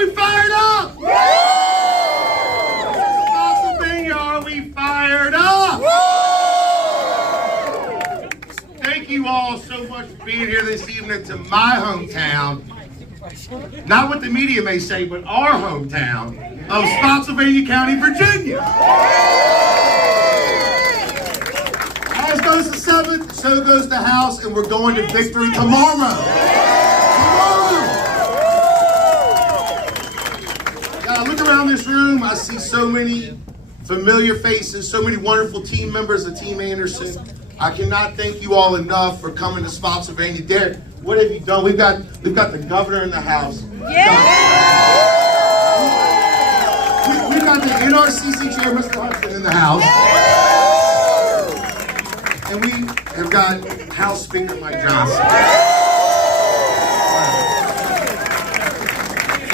we fired up? Spotsylvania, are we fired up? Thank you all so much for being here this evening to my hometown. Not what the media may say, but our hometown of Spotsylvania County, Virginia. As goes the 7th, so goes the House, and we're going to victory tomorrow. I look around this room, I see so many familiar faces, so many wonderful team members of Team Anderson. I cannot thank you all enough for coming to Spotsylvania. Derrick, what have you done? We've got the governor in the house. We've got the NRCC chair, Mr. Hudson, in the house. And we have got House Speaker Mike Johnson.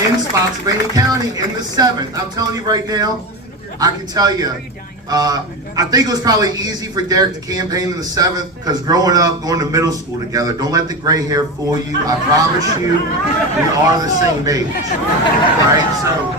In Spotsylvania County, in the 7th. I'm telling you right now, I can tell you, I think it was probably easy for Derrick to campaign in the 7th because growing up, going to middle school together, don't let the gray hair fool you. I promise you, we are the same age. All right, so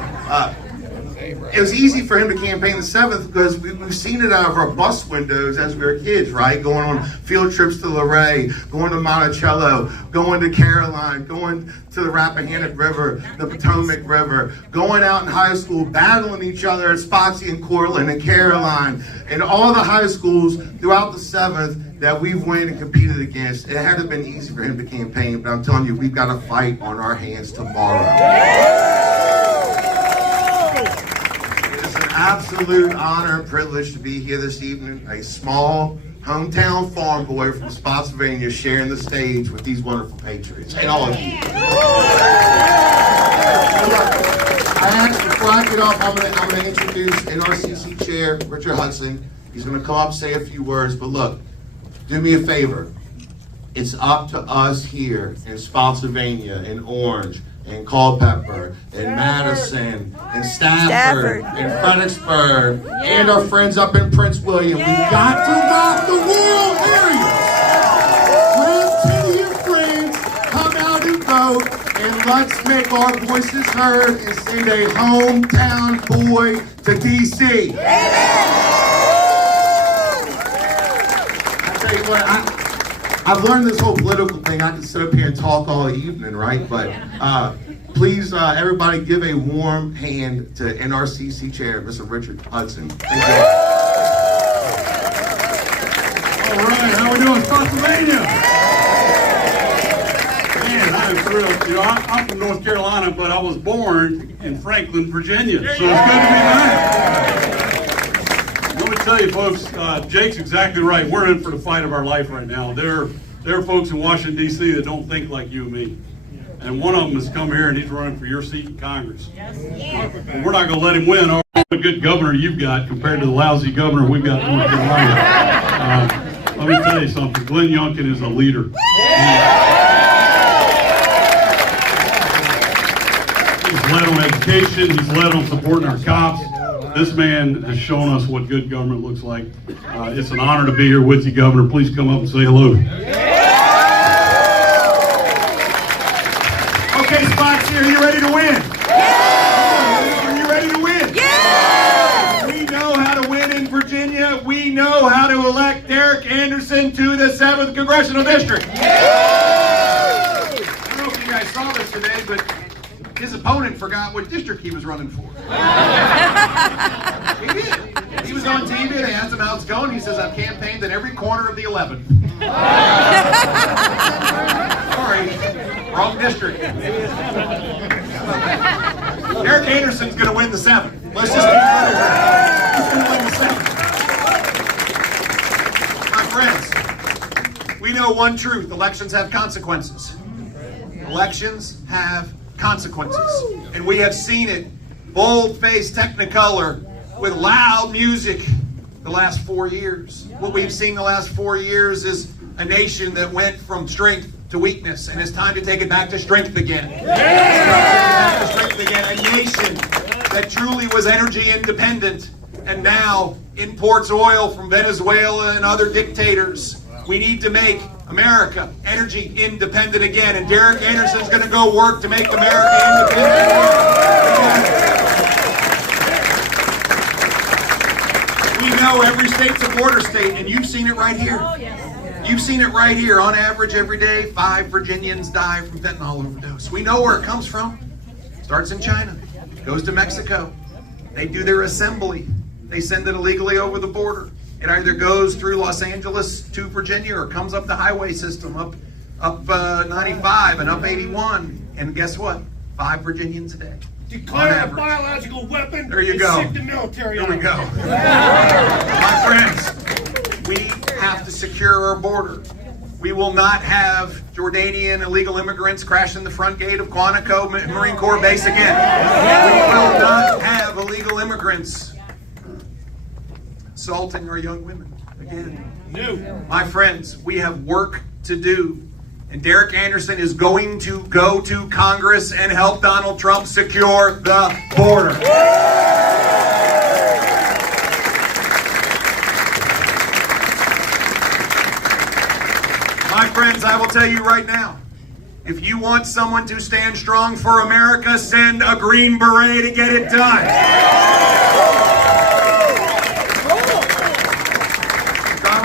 it was easy for him to campaign the 7th because we've seen it out of our bus windows as we were kids, right? Going on field trips to Luray, going to Monticello, going to Caroline, going to the Rappahannock River, the Potomac River, going out in high school, battling each other at Spotsy and Cortland and Caroline, and all the high schools throughout the 7th that we've won and competed against. It hadn't been easy for him to campaign, but I'm telling you, we've got a fight on our hands tomorrow. Absolute honor and privilege to be here this evening. A small hometown farm boy from Spotsylvania sharing the stage with these wonderful patriots. And all of you. Before I get off, I'm going to introduce NRCC Chair Richard Hudson. He's going to come up and say a few words. But look, do me a favor. It's up to us here in Spotsylvania, in Orange, in Culpeper, in Madison, in Stafford, in Fredericksburg, and our friends up in Prince William. We've got to rock the rural areas. Bring 10 of your friends, come out and vote, and let's make our voices heard and send a hometown boy to D.C. I tell you what, I've learned this whole political thing. I can sit up here and talk all evening, right? But please, everybody, give a warm hand to NRCC Chair, Mr. Richard Hudson. Thank you. All right, how we doing, Spotsylvania? Man, I'm thrilled. You know, I'm from North Carolina, but I was born in Franklin, Virginia, so it's good to be back. Let me tell you, folks, Jake's exactly right. We're in for the fight of our life right now. There are folks in Washington, D.C. that don't think like you and me. And one of them has come here and he's running for your seat in Congress. But we're not going to let him win. What a good governor you've got compared to the lousy governor we've got in North Carolina. Let me tell you something. Glenn Youngkin is a leader. He's led on education. He's led on supporting our cops. This man has shown us what good government looks like. It's an honor to be here with you, Governor. Please come up and say hello. Okay, Spotsy, are you ready to win? Yeah! Are you ready to win? Yeah! We know how to win in Virginia. We know how to elect Derrick Anderson to the 7th Congressional District. Yeah! I don't know if you guys saw this today, but his opponent forgot what district he was running for. He did. He was on TV, they asked him how it's going. He says, I've campaigned in every corner of the 11th. Sorry, wrong district. Derrick Anderson's going to win the 7th. Let's just be clear. He's going to win the 7th. My friends, we know one truth. Elections have consequences. Elections have consequences. And we have seen it, bold-faced Technicolor, with loud music the last 4 years. What we've seen the last 4 years is a nation that went from strength to weakness, and it's time to take it back to strength again. Yeah. Strength again. A nation that truly was energy independent and now imports oil from Venezuela and other dictators. We need to make America energy independent again. And Derrick Anderson's going to go work to make America independent again. We know every state's a border state, and you've seen it right here. You've seen it right here. On average, every day, 5 Virginians die from fentanyl overdose. We know where it comes from. Starts in China, goes to Mexico. They do their assembly. They send it illegally over the border. It either goes through Los Angeles to Virginia or comes up the highway system, up 95 and up 81. And guess what? 5 Virginians a day. Declare a biological weapon. There you and go. Sick the military. There we go. My friends, we have to secure our border. We will not have Jordanian illegal immigrants crashing the front gate of Quantico Marine Corps Base again. We will not have illegal immigrants assaulting our young women again. No. My friends, we have work to do. And Derrick Anderson is going to go to Congress and help Donald Trump secure the border. My friends, I will tell you right now, if you want someone to stand strong for America, send a Green Beret to get it done.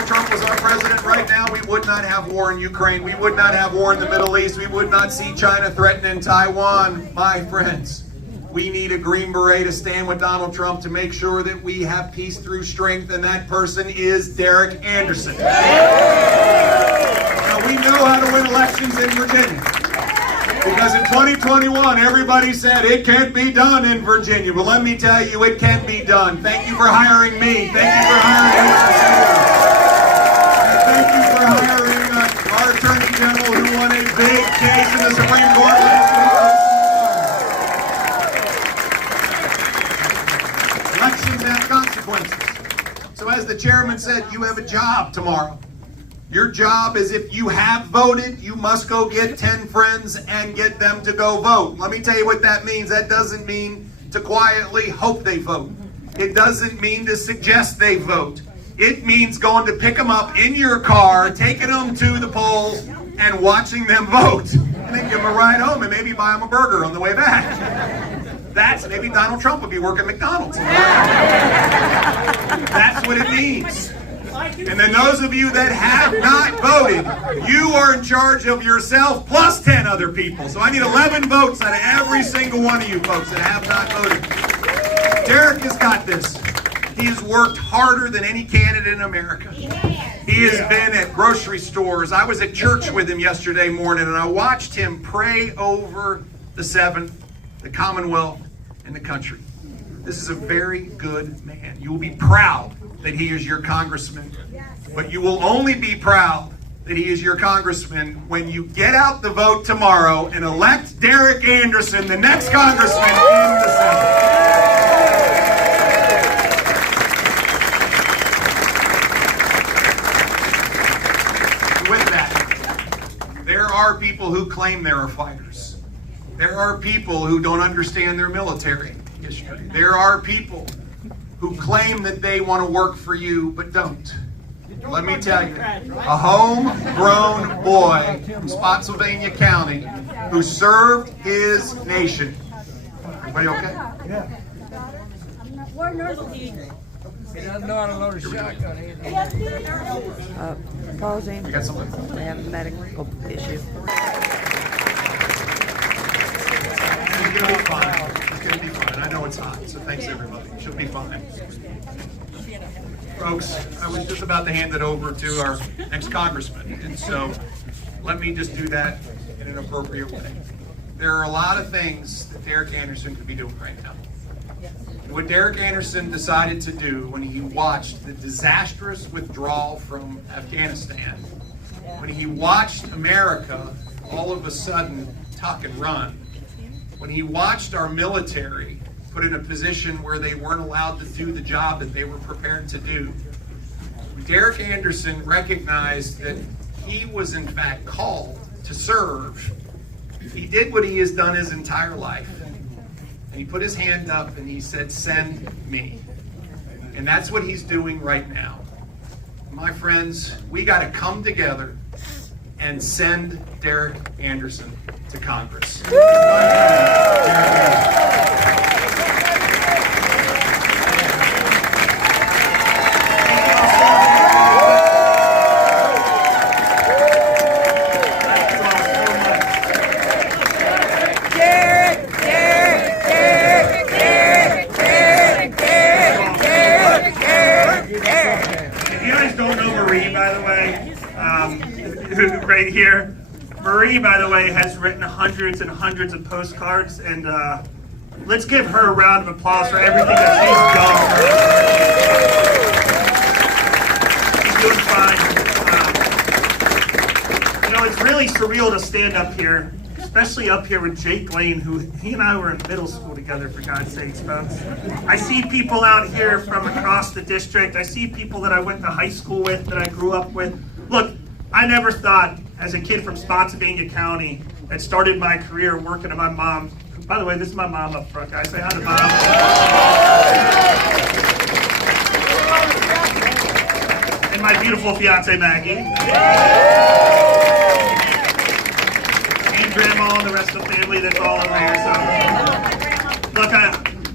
Trump was our president right now, we would not have war in Ukraine. We would not have war in the Middle East. We would not see China threatening Taiwan. My friends, we need a Green Beret to stand with Donald Trump to make sure that we have peace through strength, and that person is Derrick Anderson. Now, we know how to win elections in Virginia. Because in 2021, everybody said it can't be done in Virginia. But let me tell you, it can be done. Thank you for hiring me. Thank you for hiring Thank you for hiring our Attorney General who won a big case in the Supreme Court last week. Elections have consequences. So as the chairman said, you have a job tomorrow. Your job is, if you have voted, you must go get 10 friends and get them to go vote. Let me tell you what that means. That doesn't mean to quietly hope they vote. It doesn't mean to suggest they vote. It means going to pick them up in your car, taking them to the polls, and watching them vote. And then give them a ride home and maybe buy them a burger on the way back. That's, maybe Donald Trump would be working at McDonald's. That's what it means. And then those of you that have not voted, you are in charge of yourself plus 10 other people. So I need 11 votes out of every single one of you folks that have not voted. Derrick has got this. He has worked harder than any candidate in America. He has been at grocery stores. I was at church with him yesterday morning, and I watched him pray over the 7th, the Commonwealth, and the country. This is a very good man. You will be proud that he is your congressman, but you will only be proud that he is your congressman when you get out the vote tomorrow and elect Derrick Anderson, the next congressman in the Senate. With that, there are people who claim they are fighters. There are people who don't understand their military history. There are people who claim that they want to work for you, but don't. Let me tell you, a homegrown boy from Spotsylvania County who served his nation. Everybody okay? Yeah. He doesn't know how to load a shotgun either. Pausing. I got something. They have a medical issue. It's going to be fine. It's going to be fine. I know it's hot, so thanks everybody. She'll be fine. Folks, I was just about to hand it over to our next congressman, and so let me just do that in an appropriate way. There are a lot of things that Derrick Anderson could be doing right now. What Derrick Anderson decided to do when he watched the disastrous withdrawal from Afghanistan, when he watched America all of a sudden tuck and run, when he watched our military put in a position where they weren't allowed to do the job that they were prepared to do, Derrick Anderson recognized that he was in fact called to serve. He did what he has done his entire life. And he put his hand up and he said, "Send me." And that's what he's doing right now. My friends, we got to come together and send Derrick Anderson to Congress. Right here. Marie, by the way, has written hundreds and hundreds of postcards, and let's give her a round of applause for everything that she's done. She's doing fine. You know, it's really surreal to stand up here, especially up here with Jake Lane, who he and I were in middle school together, for God's sakes, folks. I see people out here from across the district. I see people that I went to high school with, that I grew up with. Look, I never thought, as a kid from Spotsylvania County, that started my career working at my mom. By the way, this is my mom up front, guys. Say hi to Mom. And my beautiful fiance, Maggie. And Grandma and the rest of the family that's all over here. So, look,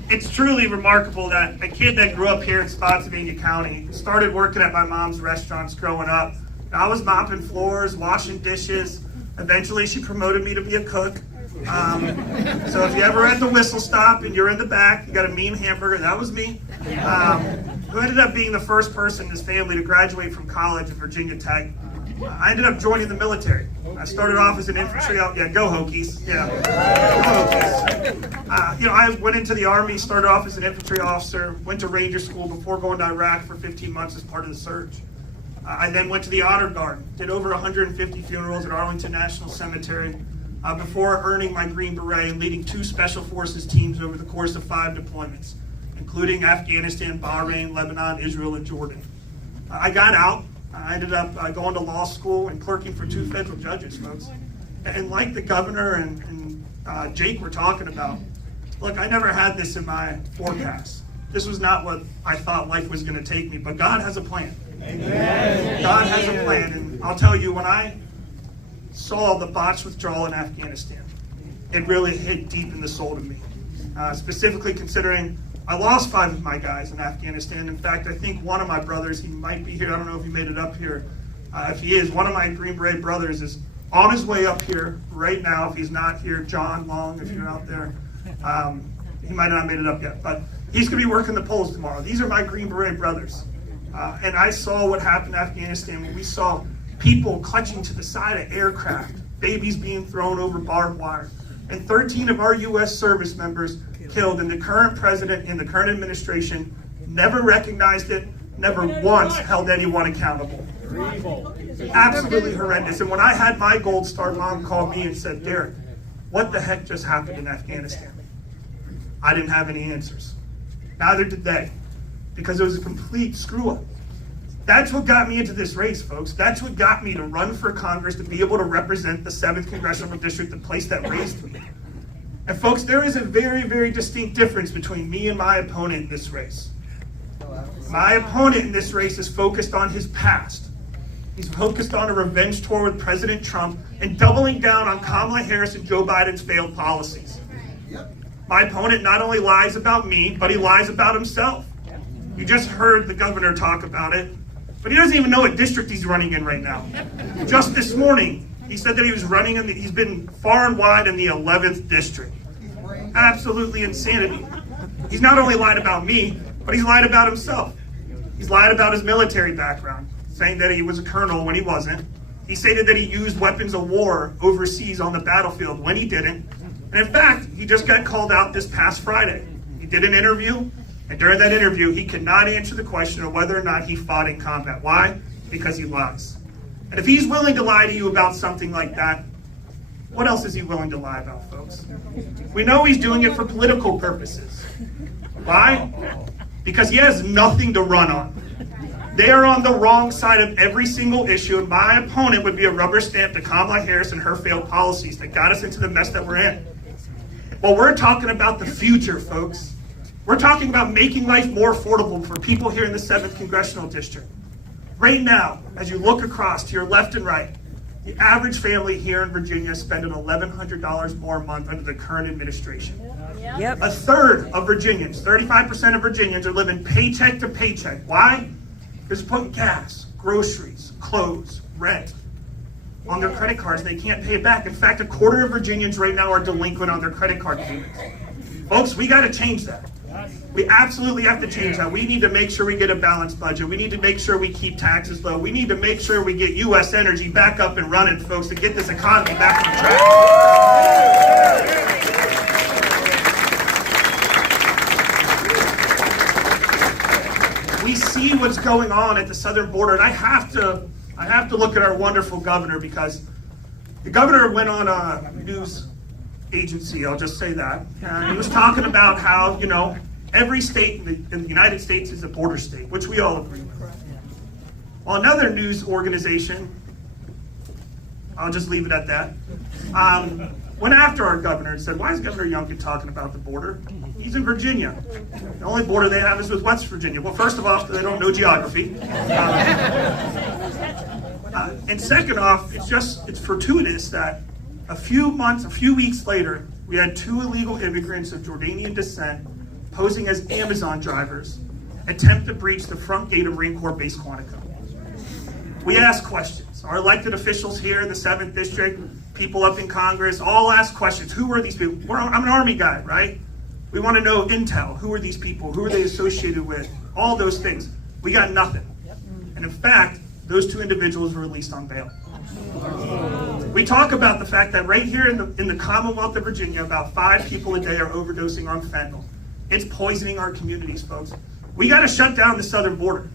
it's truly remarkable that a kid that grew up here in Spotsylvania County started working at my mom's restaurants growing up. I was mopping floors, washing dishes. Eventually, she promoted me to be a cook. So if you ever at the Whistle Stop and you're in the back, you got a mean hamburger, that was me. Who ended up being the first person in his family to graduate from college at Virginia Tech. I ended up joining the military. I started off as an infantry, go Hokies, go Hokies. I went into the Army, started off as an infantry officer, went to Ranger School before going to Iraq for 15 months as part of the surge. I then went to the Honor Guard, did over 150 funerals at Arlington National Cemetery before earning my Green Beret and leading 2 Special Forces teams over the course of 5 deployments, including Afghanistan, Bahrain, Lebanon, Israel, and Jordan. I got out. I ended up going to law school and clerking for 2 federal judges, folks. And like the governor and Jake were talking about, look, I never had this in my forecast. This was not what I thought life was going to take me, but God has a plan. Amen. God has a plan, and I'll tell you, when I saw the botched withdrawal in Afghanistan, it really hit deep in the soul to me. Specifically considering I lost 5 of my guys in Afghanistan. In fact, I think one of my brothers, he might be here, I don't know if he made it up here. If he is, one of my Green Beret brothers is on his way up here right now. If he's not here, John Long, if you're out there, he might not have made it up yet, but he's going to be working the polls tomorrow. These are my Green Beret brothers. And I saw what happened in Afghanistan when we saw people clutching to the side of aircraft, babies being thrown over barbed wire, and 13 of our U.S. service members killed, and the current president and the current administration never recognized it, never once held anyone accountable. Absolutely horrendous. And when I had my Gold Star, Mom called me and said, Derrick, what the heck just happened in Afghanistan? I didn't have any answers. Neither did they, because it was a complete screw up. That's what got me into this race, folks. That's what got me to run for Congress, to be able to represent the 7th Congressional District, the place that raised me. And folks, there is a very, very distinct difference between me and my opponent in this race. My opponent in this race is focused on his past. He's focused on a revenge tour with President Trump and doubling down on Kamala Harris and Joe Biden's failed policies. My opponent not only lies about me, but he lies about himself. You just heard the governor talk about it, but he doesn't even know what district he's running in right now. Just this morning, he said that he was running he's been far and wide in the 11th district. Absolutely insanity. He's not only lied about me, but he's lied about himself. He's lied about his military background, saying that he was a colonel when he wasn't. He stated that he used weapons of war overseas on the battlefield when he didn't. And in fact, he just got called out this past Friday. He did an interview, and during that interview, he could not answer the question of whether or not he fought in combat. Why? Because he lies. And if he's willing to lie to you about something like that, what else is he willing to lie about, folks? We know he's doing it for political purposes. Why? Because he has nothing to run on. They are on the wrong side of every single issue, and my opponent would be a rubber stamp to Kamala Harris and her failed policies that got us into the mess that we're in. Well, we're talking about the future, folks. We're talking about making life more affordable for people here in the 7th Congressional District. Right now, as you look across to your left and right, The average family here in Virginia is spending $1,100 more a month under the current administration. Yep. A third of Virginians, 35% of Virginians, are living paycheck to paycheck. Why? Because putting gas, groceries, clothes, rent on their credit cards, they can't pay it back. In fact, a quarter of Virginians right now are delinquent on their credit card payments. Folks, we got to change that. We absolutely have to change that. We need to make sure we get a balanced budget. We need to make sure we keep taxes low. We need to make sure we get U.S. energy back up and running, folks, to get this economy back on track. We see what's going on at the southern border, and I have to look at our wonderful governor, because the governor went on a news agency, I'll just say that, and he was talking about how, every state in the United States is a border state, which we all agree with. Well, another news organization, I'll just leave it at that, went after our governor and said, why is Governor Youngkin talking about the border? He's in Virginia. The only border they have is with West Virginia. Well, first of all, they don't know geography. And second off, it's fortuitous that a few weeks later, we had 2 illegal immigrants of Jordanian descent posing as Amazon drivers attempt to breach the front gate of Marine Corps Base Quantico. We ask questions. Our elected officials here in the 7th District, people up in Congress, all ask questions. Who are these people? I'm an Army guy, right? We want to know intel. Who are these people? Who are they associated with? All those things. We got nothing. And in fact, those 2 individuals were released on bail. We talk about the fact that right here in the Commonwealth of Virginia, about 5 people a day are overdosing on fentanyl. It's poisoning our communities, folks. We got to shut down the southern border.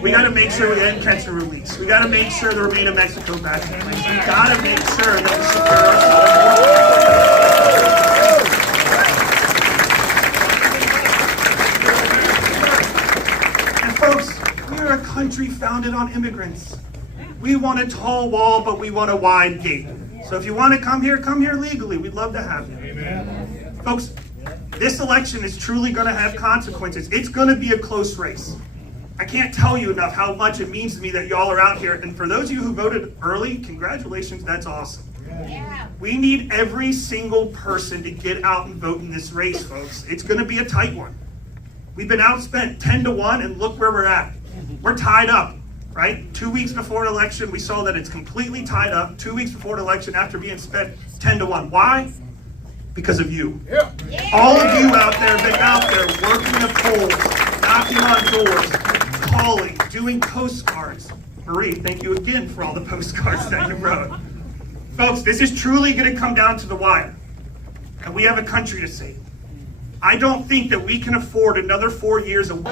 We got to make sure we end catch and release. We got to make sure the Remain of Mexico back in place. We got to make sure that we secure our southern border. And folks, we're a country founded on immigrants. We want a tall wall, but we want a wide gate. So if you want to come here legally. We'd love to have you. Amen. Folks, this election is truly going to have consequences. It's going to be a close race. I can't tell you enough how much it means to me that y'all are out here. And for those of you who voted early, congratulations, that's awesome. Yeah. We need every single person to get out and vote in this race, folks. It's going to be a tight one. We've been outspent 10-1, and look where we're at. We're tied up. Right? 2 weeks before an election, we saw that it's completely tied up. 2 weeks before an election, after being spent 10-1. Why? Because of you. Yeah. All of you out there have been out there working the polls, knocking on doors, calling, doing postcards. Marie, thank you again for all the postcards that you wrote. Folks, this is truly going to come down to the wire. And we have a country to save. I don't think that we can afford another 4 years of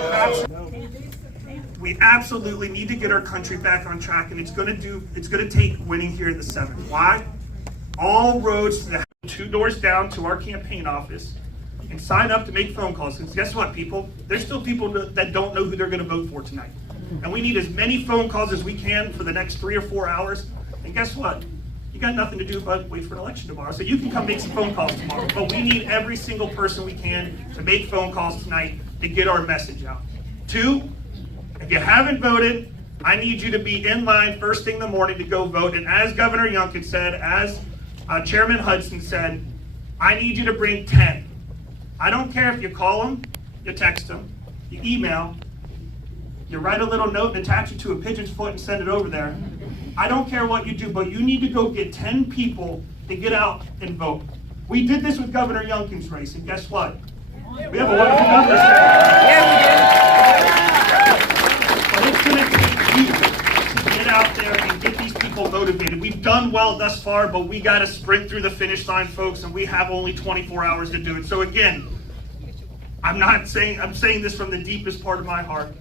We absolutely need to get our country back on track, and it's going to take winning here in the 7th. Why? All roads to the 2 doors down to our campaign office, and sign up to make phone calls. Because guess what, people? There's still people that don't know who they're going to vote for tonight. And we need as many phone calls as we can for the next 3 or 4 hours. And guess what? You got nothing to do but wait for an election tomorrow. So you can come make some phone calls tomorrow. But we need every single person we can to make phone calls tonight to get our message out. 2, if you haven't voted, I need you to be in line first thing in the morning to go vote. And as Governor Youngkin said, as Chairman Hudson said, I need you to bring 10. I don't care if you call them, you text them, you email, you write a little note and attach it to a pigeon's foot and send it over there. I don't care what you do, but you need to go get 10 people to get out and vote. We did this with Governor Youngkin's race, and guess what? We have a wonderful numbers. But it's going to take you to get out there and get these people motivated. We've done well thus far, but we got to sprint through the finish line, folks, and we have only 24 hours to do it. So again, I'm saying this from the deepest part of my heart.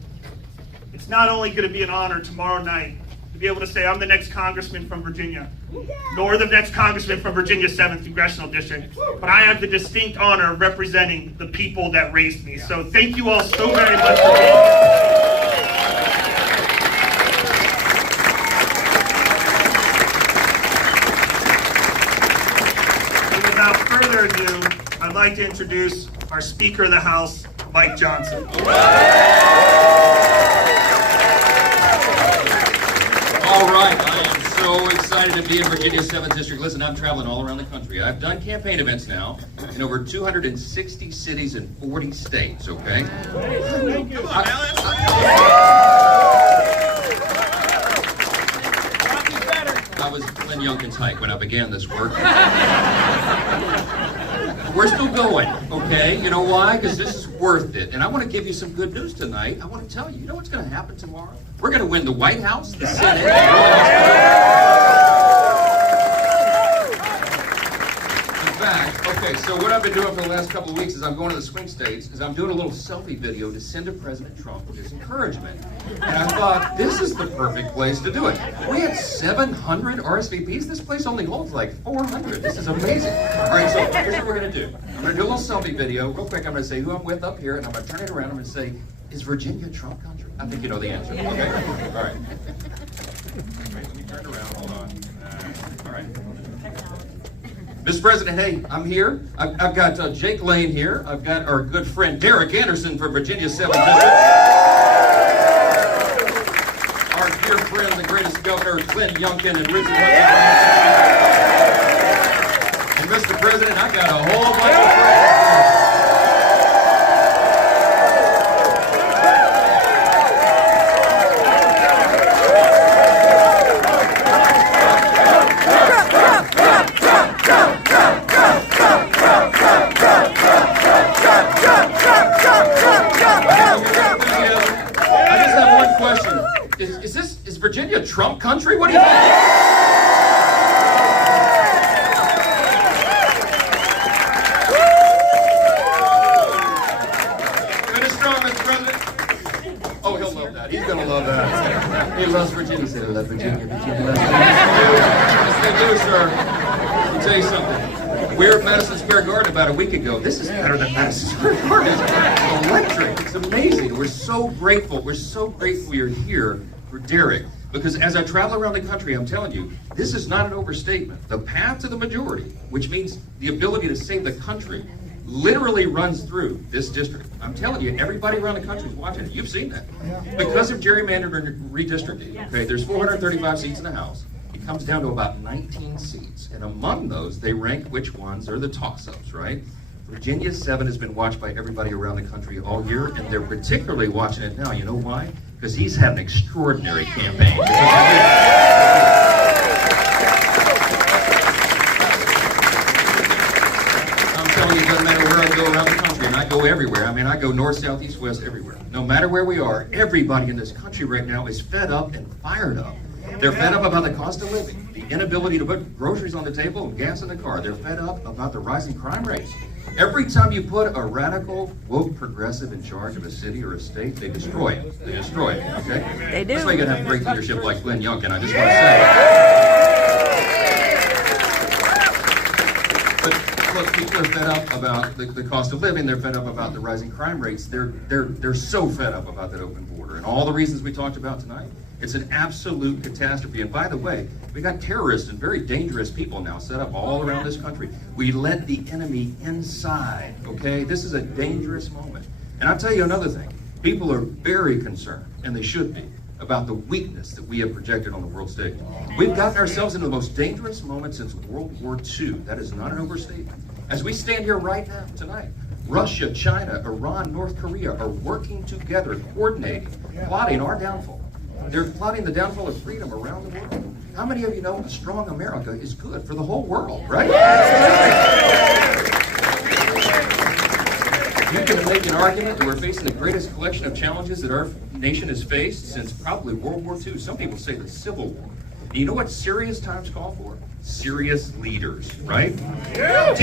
It's not only going to be an honor tomorrow night to be able to say I'm the next congressman from Virginia, nor the next congressman from Virginia's 7th Congressional District, but I have the distinct honor of representing the people that raised me. So thank you all so very much for being here. And without further ado, I'd like to introduce our Speaker of the House, Mike Johnson. All right, I am so excited excited to be in Virginia's 7th District. Listen, I'm traveling all around the country. I've done campaign events now in over 260 cities in 40 states, okay? Come on, now, that's I was Glenn Youngkin's height when I began this work. We're still going, okay? You know why? Because this is worth it. And I want to give you some good news tonight. I want to tell you, you know what's going to happen tomorrow? We're going to win the White House, the Senate. In fact, okay, so what I've been doing for the last couple of weeks is I'm going to the swing states, is I'm doing a little selfie video to send to President Trump with his encouragement. And I thought, this is the perfect place to do it. We had 700 RSVPs. This place only holds like 400. This is amazing. All right, so here's what we're going to do. I'm going to do a little selfie video. Real quick, I'm going to say who I'm with up here, and I'm going to turn it around. I'm going to say, is Virginia Trump country? I think you know the answer. Okay? All right. Wait, let me turn it around. Hold on. All right. Mr. President, hey, I'm here. I've got Jake Lane here. I've got our good friend Derrick Anderson from Virginia's 7th District. Our dear friend, the greatest Governor Glenn Youngkin and Richard Hudson. And Mr. President, I got a whole bunch of friends. Is Virginia Trump country? What do you think? Finish strong, Mr. President. Oh, he'll love that. He's gonna love that. He loves Virginia. He said, I love Virginia. Virginia loves Virginia. Yes, they do, sir. Let me tell you something. We were at Madison Square Garden about a week ago. This is better than Madison Square Garden. It's electric. It's amazing. We're so grateful. We're so grateful you're here for Derrick. Because as I travel around the country, I'm telling you, this is not an overstatement. The path to the majority, which means the ability to save the country, literally runs through this district. I'm telling you, everybody around the country is watching it. You've seen that. Because of gerrymandering redistricting, okay, there's 435 seats in the House. It comes down to about 19 seats. And among those, they rank which ones are the toss-ups, right? Virginia's 7 has been watched by everybody around the country all year, and they're particularly watching it now. You know why? Because he's had an extraordinary campaign. I'm telling you, it doesn't matter where I go around the country, and I go everywhere. I mean, I go north, south, east, west, everywhere. No matter where we are, everybody in this country right now is fed up and fired up. They're fed up about the cost of living, the inability to put groceries on the table and gas in the car. They're fed up about the rising crime rates. Every time you put a radical, woke progressive in charge of a city or a state, they destroy it. They destroy it, okay? They do. That's why you gotta have great leadership like Glenn Youngkin, I just want to say. But look, people are fed up about the cost of living. They're fed up about the rising crime rates. They're so fed up about that open border. And all the reasons we talked about tonight, it's an absolute catastrophe. And by the way, we got terrorists and very dangerous people now set up all around this country. We let the enemy inside, okay? This is a dangerous moment. And I'll tell you another thing. People are very concerned, and they should be, about the weakness that we have projected on the world stage. We've gotten ourselves into the most dangerous moment since World War II. That is not an overstatement. As we stand here right now, tonight, Russia, China, Iran, North Korea are working together, coordinating, plotting our downfall. They're plotting the downfall of freedom around the world. How many of you know a strong America is good for the whole world, right? You can make an argument that we're facing the greatest collection of challenges that our nation has faced since probably World War II. Some people say the Civil War. And you know what serious times call for? Serious leaders, right? Yeah.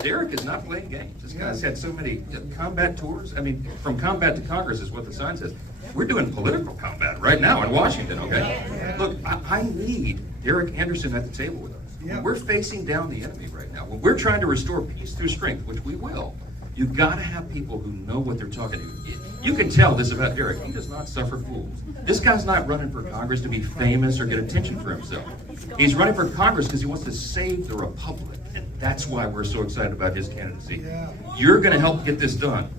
Derrick is not playing games. This guy's had so many combat tours. I mean, from combat to Congress is what the sign says. We're doing political combat right now in Washington, okay? Look, I need Derrick Anderson at the table with us. When we're facing down the enemy right now, when we're trying to restore peace through strength, which we will, you gotta have people who know what they're talking to. You can tell this about Derrick. He does not suffer fools. This guy's not running for Congress to be famous or get attention for himself. He's running for Congress because he wants to save the Republic. And that's why we're so excited about his candidacy. You're gonna help get this done.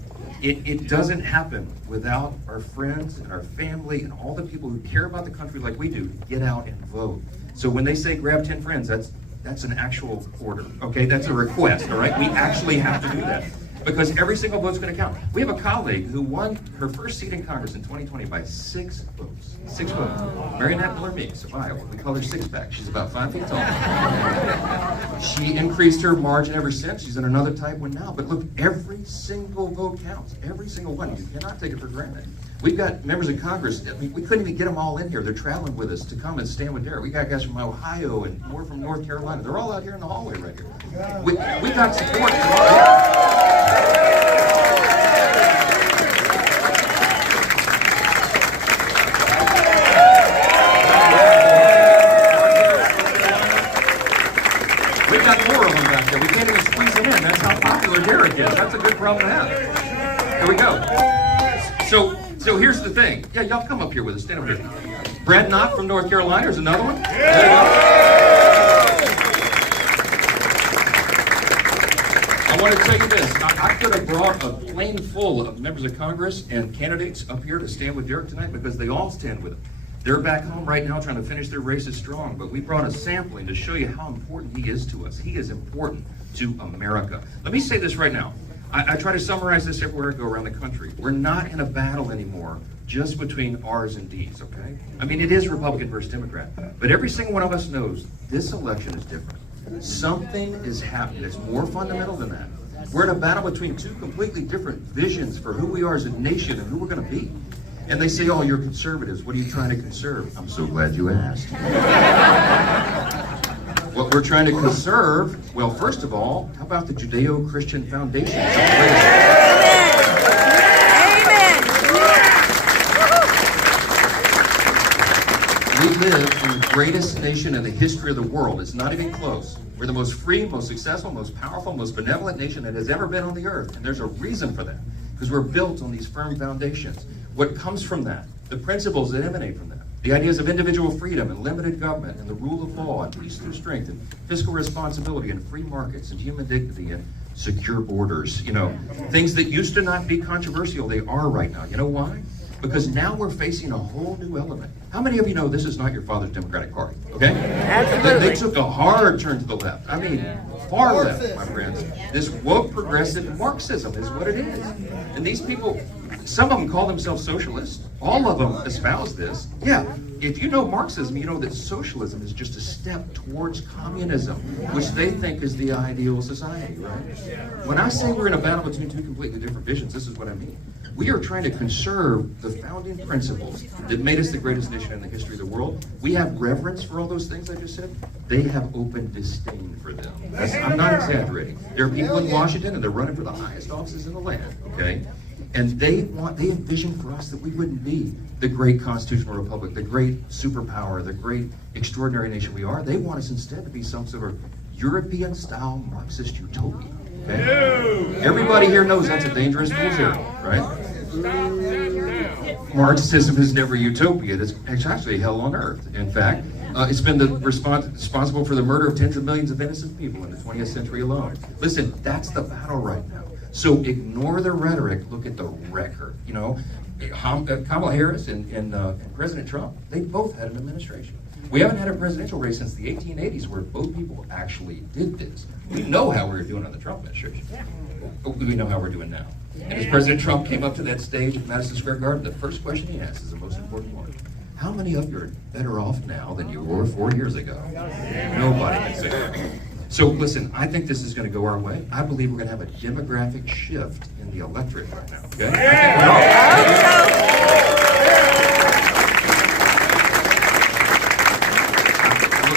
It doesn't happen without our friends and our family and all the people who care about the country like we do. Get out and vote. So when they say grab 10 friends, that's an actual order, okay? That's a request, all right? We actually have to do that because every single vote's going to count. We have a colleague who won her first seat in Congress in 2020 by 6 votes. 6 votes. Marionette Miller Meeks of Iowa. We call her Six-Pack. She's about 5 feet tall. She increased her margin ever since. She's in another type one now. But look, every single vote counts. Every single one. You cannot take it for granted. We've got members of Congress. I mean, we couldn't even get them all in here. They're traveling with us to come and stand with Derrick. We got guys from Ohio and more from North Carolina. They're all out here in the hallway right here. We got support. We've got more of them back there. We can't even squeeze them in. That's how popular Derrick is. That's a good problem to have. Here we go. So here's the thing. Yeah, y'all come up here with us. Stand up here. Brad Knott from North Carolina. There's another one. There you go. I want to tell you this. I could have brought a plane full of members of Congress and candidates up here to stand with Derrick tonight because they all stand with him. They're back home right now trying to finish their races strong, but we brought a sampling to show you how important he is to us. He is important to America. Let me say this right now. I try to summarize this everywhere I go around the country. We're not in a battle anymore just between R's and D's, okay? I mean, it is Republican versus Democrat, but every single one of us knows this election is different. Something is happening. It's more fundamental than that. We're in a battle between two completely different visions for who we are as a nation and who we're going to be. And they say, oh, you're conservatives. What are you trying to conserve? I'm so glad you asked. What we're trying to conserve, well, first of all, how about the Judeo-Christian Foundation? Amen. We live in the greatest nation in the history of the world. It's not even close. We're the most free, most successful, most powerful, most benevolent nation that has ever been on the earth. And there's a reason for that, because we're built on these firm foundations. What comes from that, the principles that emanate from that, the ideas of individual freedom and limited government and the rule of law and peace through strength and fiscal responsibility and free markets and human dignity and secure borders, you know, things that used to not be controversial, they are right now. You know why? Because now we're facing a whole new element. How many of you know this is not your father's Democratic Party, okay? Absolutely. They took a hard turn to the left. I mean, far left, my friends. This woke progressive Marxism is what it is. And these people, some of them call themselves socialists. All of them espouse this. Yeah, if you know Marxism, you know that socialism is just a step towards communism, which they think is the ideal society, right? When I say we're in a battle between two completely different visions, this is what I mean. We are trying to conserve the founding principles that made us the greatest nation in the history of the world. We have reverence for all those things I just said. They have open disdain for them. I'm not exaggerating. There are people in Washington and they're running for the highest offices in the land, okay? And they envision for us that we wouldn't be the great constitutional republic, the great superpower, the great extraordinary nation we are. They want us instead to be some sort of European-style Marxist utopia. Okay? Everybody here knows that's a dangerous fool's errand, right? Marxism is never utopia. It's actually hell on earth. In fact, it's been responsible for the murder of tens of millions of innocent people in the 20th century alone. Listen, that's the battle right now. So ignore the rhetoric, look at the record. You know, Kamala Harris and President Trump, they both had an administration. We haven't had a presidential race since the 1880s where both people actually did this. We know how we were doing on the Trump administration. We know how we're doing now. And as President Trump came up to that stage at Madison Square Garden, the first question he asked is the most important one. How many of you are better off now than you were 4 years ago? Nobody can say that. So listen, I think this is going to go our way. I believe we're going to have a demographic shift in the electorate right now. Okay?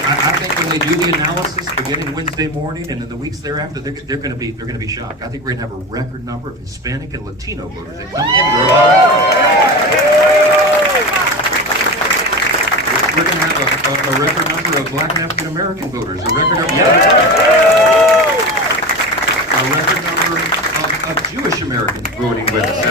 I think when they do the analysis beginning Wednesday morning and in the weeks thereafter, they're going to be shocked. I think we're going to have a record number of Hispanic and Latino voters that come in. We're going to have a record number of Black and African American voters, a record number of Jewish Americans voting with us.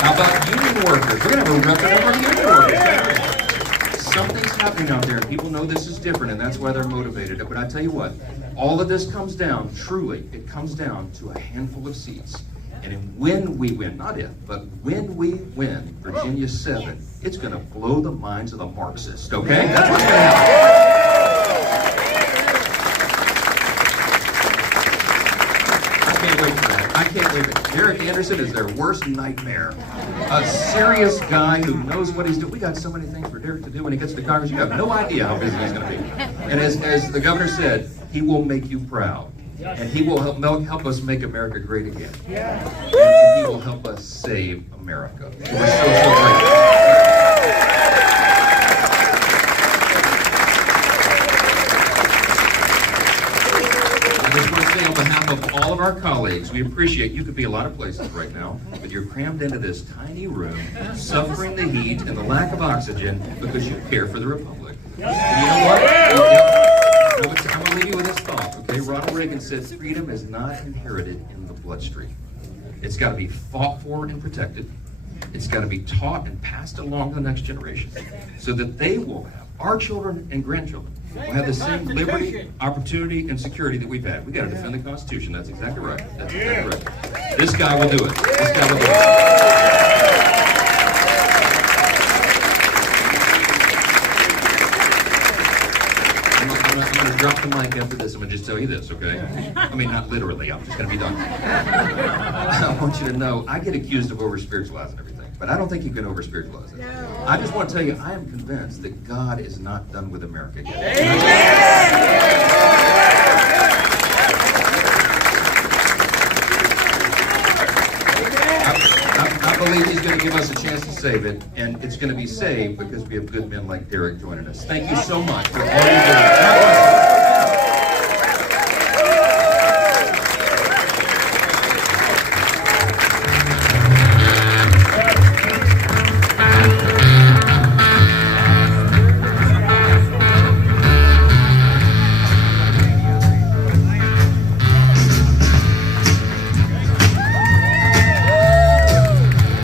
How about union workers? We're going to have a record number of union workers. Something's happening out there, and people know this is different, and that's why they're motivated. But I tell you what, all of this comes down, truly, it comes down to a handful of seats. And when we win, not if, but when we win Virginia 7, it's going to blow the minds of the Marxists, okay? That's what's going to happen. I can't wait for that. I can't wait for that. Derrick Anderson is their worst nightmare. A serious guy who knows what he's doing. We got so many things for Derrick to do when he gets to Congress. You have no idea how busy he's going to be. And as the governor said, he will make you proud. And he will help us make America great again. And he will help us save America. So we're so grateful. I just want to say on behalf of all of our colleagues, we appreciate you could be a lot of places right now, but you're crammed into this tiny room, suffering the heat and the lack of oxygen because you care for the Republic. And you know what? I'm going to leave you with this thought, okay? Ronald Reagan said freedom is not inherited in the bloodstream. It's got to be fought for and protected. It's got to be taught and passed along to the next generation so that they will have, our children and grandchildren, will have the same liberty, opportunity, and security that we've had. We've got to defend the Constitution. That's exactly right. That's exactly right. This guy will do it. This guy will do it. I'm going to drop the mic after this. I'm going to just tell you this, okay? I mean, not literally. I'm just going to be done. I want you to know, I get accused of over-spiritualizing everything, but I don't think you can over-spiritualize it. No. I just want to tell you, I am convinced that God is not done with America yet. I believe he's going to give us a chance to save it, and it's going to be saved because we have good men like Derrick joining us. Thank you so much for all you do.